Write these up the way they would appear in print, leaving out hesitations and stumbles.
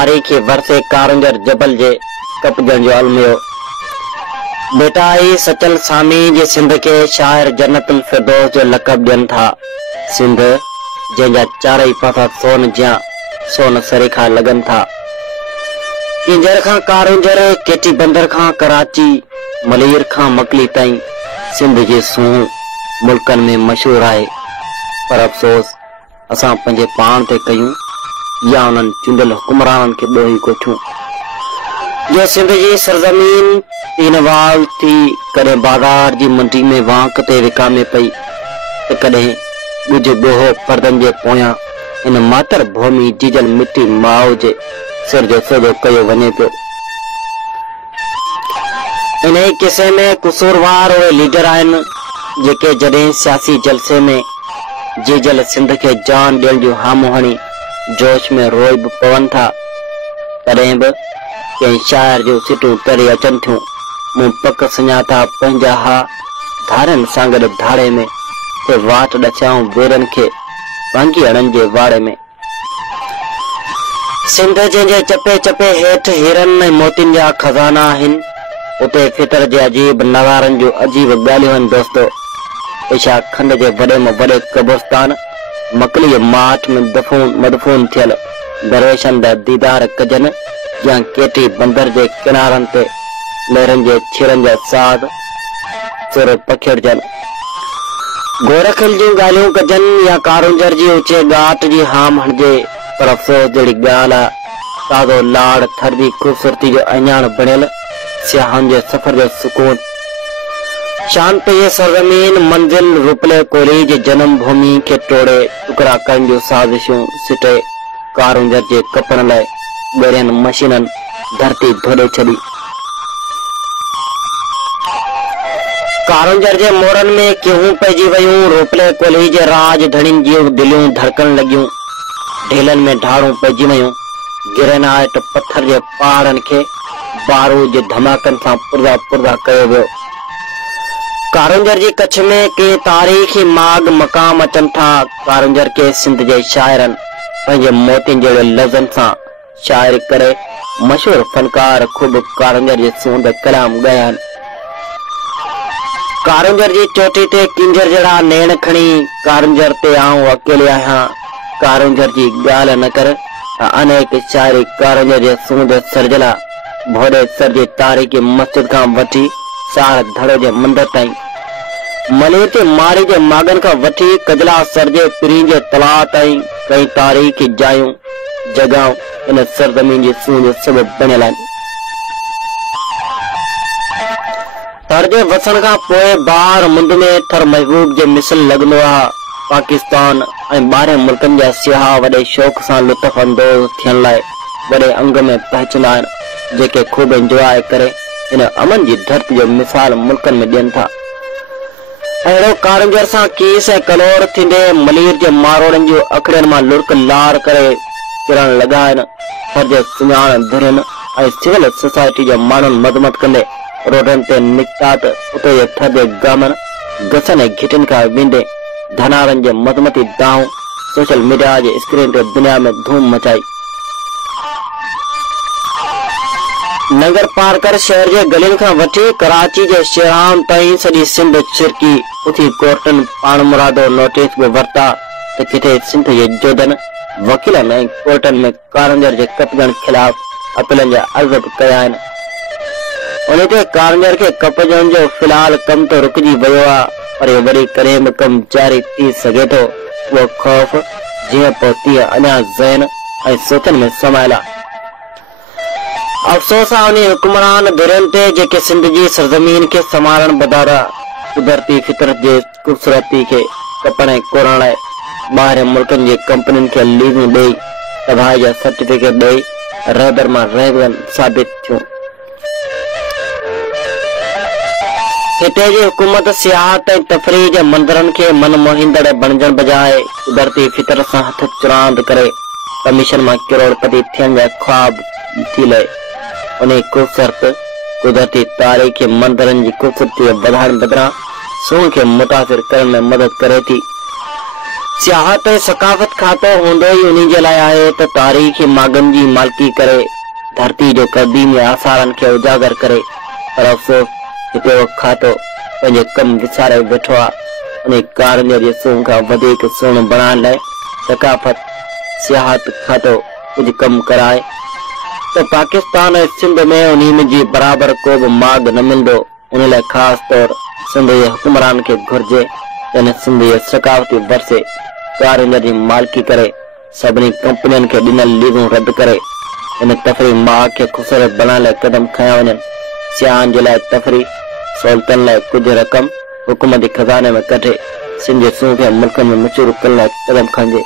तारीख़ी वरसे कारंजर जबल जे कपजण जो अलमियो। बेटा ही सचल सामी जे सिंध के शायर जन्नतुल फिरदौस जो लक़ब ॾियनि था। सिंध जंहिंजा चारई पासा सोन जिया सोन सरीखा लगन था। किंजर खां कारंजर, केटी बंदर खां कराची, मलीर खां मकली ताईं सिंध जी सूंह मुल्कन में मशहूर है। पर अफसोस असां पंहिंजे पान ते कयूं या उन्हनि चूंडियल हुक्मराननि खे ॾोही कोठियूं जो सिंध जी सरजमीन तीनवाल थी कॾहिं बाज़ार जी मंडी में वांक ते विकामे पई त कॾहिं ॻुझ ॻोहो पर्दनि जे पोयां इन मातर भूमि जीजल मिट्टी माओ जे सिर जो सोजो कयो वञे पियो। इन किसे में कसूरवार उहे लीडर आहिनि जेके जॾहिं सियासी जलसे में जीजल सिंध के जान ॾियण जूं हामूं हणी जोश में रोई बि पवनि था, तॾहिं बि कंहिं शाइर जूं सिटूं तरी अचनि थियूं। मूं पक सुञाता पंहिंजा हा धारनि सां गॾु धाड़े में ते वाट ॾचाऊं बेरनि खे वांगी अणनि जे वाड़े में। सिंध जंहिंजे चपे चपे हेठि हीरनि ऐं मोतियुनि जा खज़ाना आहिनि, उते फितर जे अजीब नज़ारनि जूं अजीब ॻाल्हियूं आहिनि दोस्तो। पेशा खंड जे वॾे में वॾे कब्रिस्तान, मकली माठ में मदफून थियल दरवेशनि जा दीदार कजनि या केटी बंदर जे किनारनि ते लहरनि जे छिरनि जा साज़ सुर पखेड़जनि। गोरखिल जूं ॻाल्हियूं कजनि या कारंजर जी ऊचे घाट जी हाम हणिजे। पर अफ़सोस जहिड़ी ॻाल्हि आहे, ताज़ो लाड़ थरदी ख़ूबसूरती जो अञाण बणियल सियाहनि जे सफ़र जो सुकून, शांत ये सरजमीन मंजिल रुपले कोली जे जन्म भूमि के टोड़े टुकड़ा करण जूं साज़िशूं सिटे कारंजर जे कपण लाइ ॿेड़ियनि मशीननि धरती धोड़े छॾी। कारंजर जे मोरनि में कीहूं पइजी वयूं, रुपले कोली जे राज धणियुनि जूं दिलियूं धड़कण लॻियूं। ढेलनि में ढारूं पइजी वयूं, गिरेनाइट पत्थर जे पहाड़नि खे बारूद जे धमाकनि सां पुरदा पुरदा कयो वियो। कारंजर जी कच्छ में के तारीख़ी माग मकाम अचनि था। कारंजर के सिंध जे शाइरनि पंहिंजे मोतियुनि जहिड़े लफ़्ज़नि सां शाइरी करे मशहूर फनकार ख़ूब कारंजर जे सूंद कलाम ॻाया आहिनि। कारंजर जी चोटी ते किंजर जहिड़ा नेण खणी कारंजर ते आऊं अकेले आहियां, कारंजर जी ॻाल्हि न कर त अनेक शाइरी कारंजर जे सूंद सरजला भोड़े सर जे तारीख़ी मस्जिद खां वठी सार धड़े जे मंदिर ताईं, मलीर ते माड़ी जे मागन खां वठी कजला सर जे पिरी जे तलाउ ताईं कई तारीख़ी जायूं जॻहियूं इन सरजमीन जी सूंद सबबु बणियल आहिनि। तर जे वसण खां पोइ ॿार मुंद में थर महबूब जे मिसल लॻंदो आहे। पाकिस्तान ऐं ॿाहिरि मुल्कनि जा सियाह वॾे शौक़ सां लुत्फ़ अंदोज़ थियण लाइ वॾे अंग में पहुचंदा आहिनि, जेके ख़ूब एंजॉय करे इन अमन जी धरती जो मिसाल मुल्कनि में ॾियनि था। अहिड़ो कारंजर सां कीस ऐं कलोर थींदे मलीर जे मारोड़नि जूं अखड़ियुनि मां लुड़क लार करे किरण लॻा आहिनि। पर जे सुञाण धुरियुनि ऐं सिविल सोसाइटी जे माण्हुनि मज़मत कंदे रोडनि ते निकिता त उते जे थर जे गामनि घसनि ऐं घिटियुनि खां वेंदे धनारनि जे मज़मती दाऊं सोशल मीडिया जे स्क्रीन ते दुनिया में धूम मचाई। नगर पार कर शहर जे गलियुनि खां वठी कराची जे शहरान ताईं सॼी सिंध छिरकी उथी कोर्टनि पाण मुरादो नोटिस बि वरिता त किथे सिंध जे जोधनि वकीलनि ऐं कोर्टनि में कारंजर जे कपजण खिलाफ़ अपीलनि जा अर्ज़ बि कया आहिनि। उन ते कारंजर खे कपजण जो फ़िलहाल कम तो रुकिजी वियो आहे, पर वरी कॾहिं बि कम जारी थी सघे थो। उहो ख़ौफ़ जीअं पोइ तीअं अञा ज़हन ऐं सोचनि में समायल आहे। अफ़सोस आहे उन हुक्मरान धुरियुनि ते जेके सिंध जी सरजमीन खे संभालण बदिरां कुदरती फितरत जे ख़ूबसूरती खे कपण ऐं कोरण लाइ ॿाहिरि मुल्कनि जी कंपनियुनि खे लीज़ूं ॾेई तबाही जा सर्टिफिकेट ॾेई रहबर मां रहबरनि साबित थियूं। हिते जी हुकूमत सियाहत ऐं तफ़रीह जे मंदरनि खे मन मोहींदड़ बणजण बजाए कुदरती फितरत सां हथ चुरांद करे कमीशन मां करोड़पति थियण जा ख्वाब थी लहे। उन खूबसूरत कुदरती तारीख़ी मंदरनि जी खूबसूरती वधाइण बदिरां सूंह खे मुतासिर करण में मदद करे थी। सियाहत सकाफत खातो होंदो ही उन्हीं जे लाइ आहे त तारीख़ मागन जी मालकी करे धरती जो कदीम आसारन के उजागर करे। पर अफ़सोस हिते वो खातो पंहिंजे कम विसारे वेठो आहे। उन कारनि जे सूंह खां वधीक सुहिणो बणाइण लाइ सकाफत सियाहत खातो कुछ कम कराए तो पाकिस्तान ऐं सिंध में उन्हीं जी बराबर को भी माग न मिलंदो। उन लाइ ख़ास तौर सिंध जे हुक्मरान के घुर्जे यानी सिंध जे सकाफती वरसे कारनि जी मालकी करे सभिनी कंपनियुनि के ॾिनल लीज़ूं रद्द करे इन तफ़री माग के ख़ूबसूरत बणाइण लाइ कदम खया वञनि। सियाहनि जे लाइ तफ़री सहूलियतुनि लाइ कुझु रक़म हुकूमती खज़ाने में कढे सिंध जे सूंह खे मुल्क में मशहूर करण लाइ कदम खणिजे।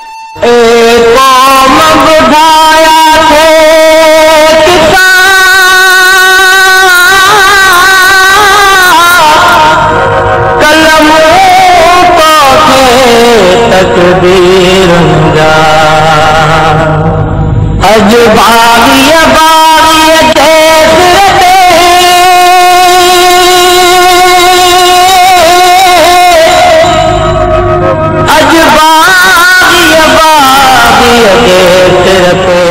अज बागिया बागिया देख अज बागिया बागिया देख